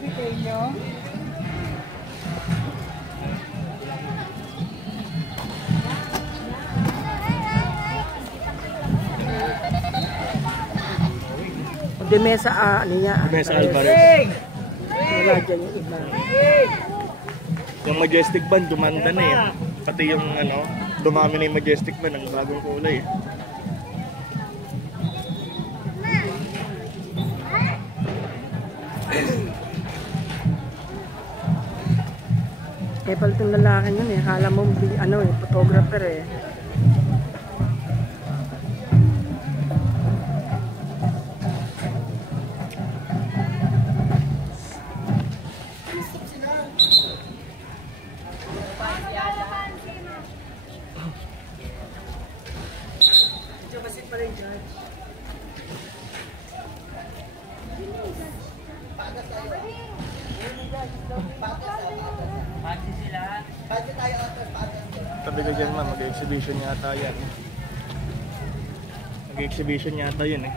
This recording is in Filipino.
bitin nyo. Demesa ano niya? Demesa Alvarez. Wala dyan yung iba. Yung Majestic Band, dumanda na eh. Pati yung ano, dumami na yung Majestic Band, ang bagong kulay eh. Eh, pala itong lalaki yun eh. Akala mo, ano eh, photographer eh. Tabi ko dyan, mag-exhibition yata yan. Mag-exhibition yata yun eh.